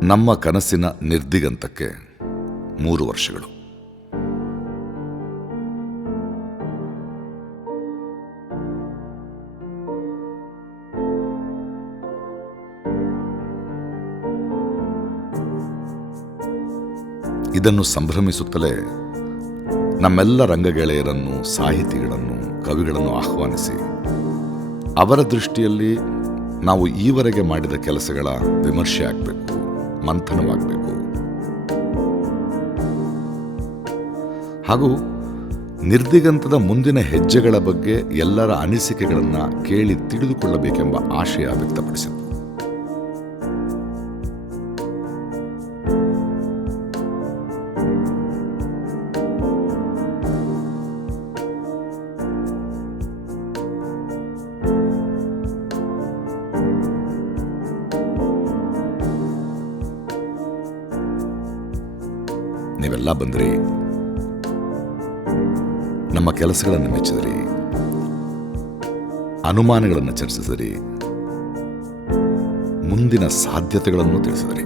ನಮ್ಮ ಕನಸಿನ ನಿರ್ದಿಗಂತಕ್ಕೆ 3 ವರ್ಷಗಳು. ಇದನ್ನು ಸಂಭ್ರಮಿಸುತ್ತಲೇ ನಮ್ಮೆಲ್ಲ ರಂಗಗೆಳೆಯರನ್ನು, ಸಾಹಿತಿಗಳನ್ನು, ಕವಿಗಳನ್ನು ಆಹ್ವಾನಿಸಿ ಅವರ ದೃಷ್ಟಿಯಲ್ಲಿ ನಾವು ಈವರೆಗೆ ಮಾಡಿದ ಕೆಲಸಗಳ ವಿಮರ್ಶೆ ಆಗಬೇಕು, ಮಂಥನವಾಗಬೇಕು. ಹಾಗೂ ನಿರ್ದಿಗಂತದ ಮುಂದಿನ ಹೆಜ್ಜೆಗಳ ಬಗ್ಗೆ ಎಲ್ಲರ ಅನಿಸಿಕೆಗಳನ್ನು ಕೇಳಿ ತಿಳಿದುಕೊಳ್ಳಬೇಕೆಂಬ ಆಶಯ ವ್ಯಕ್ತಪಡಿಸಿತು. ನೀವೆಲ್ಲ ಬಂದ್ರಿ, ನಮ್ಮ ಕೆಲಸಗಳನ್ನು ಮೆಚ್ಚಿದ್ರಿ, ಅನುಮಾನಗಳನ್ನು ಚರ್ಚಿಸಿದ್ರಿ, ಮುಂದಿನ ಸಾಧ್ಯತೆಗಳನ್ನು ತಿಳಿಸಿದ್ರಿ.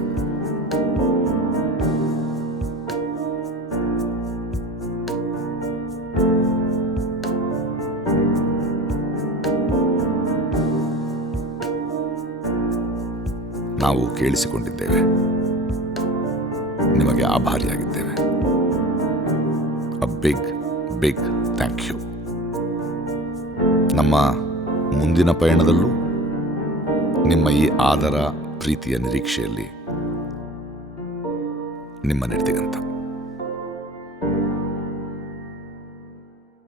ನಾವು ಕೇಳಿಸಿಕೊಂಡಿದ್ದೇವೆ, ನಿಮಗೆ ಆಭಾರಿಯಾಗಿದ್ದೇವೆ. A big big thank you. ನಮ್ಮ ಮುಂದಿನ ಪಯಣದಲ್ಲೂ ನಿಮ್ಮ ಈ ಆದರ, ಪ್ರೀತಿಯ ನಿರೀಕ್ಷೆಯಲ್ಲಿ ನಿಮ್ಮ ನಿರ್ದಿಗಂತ.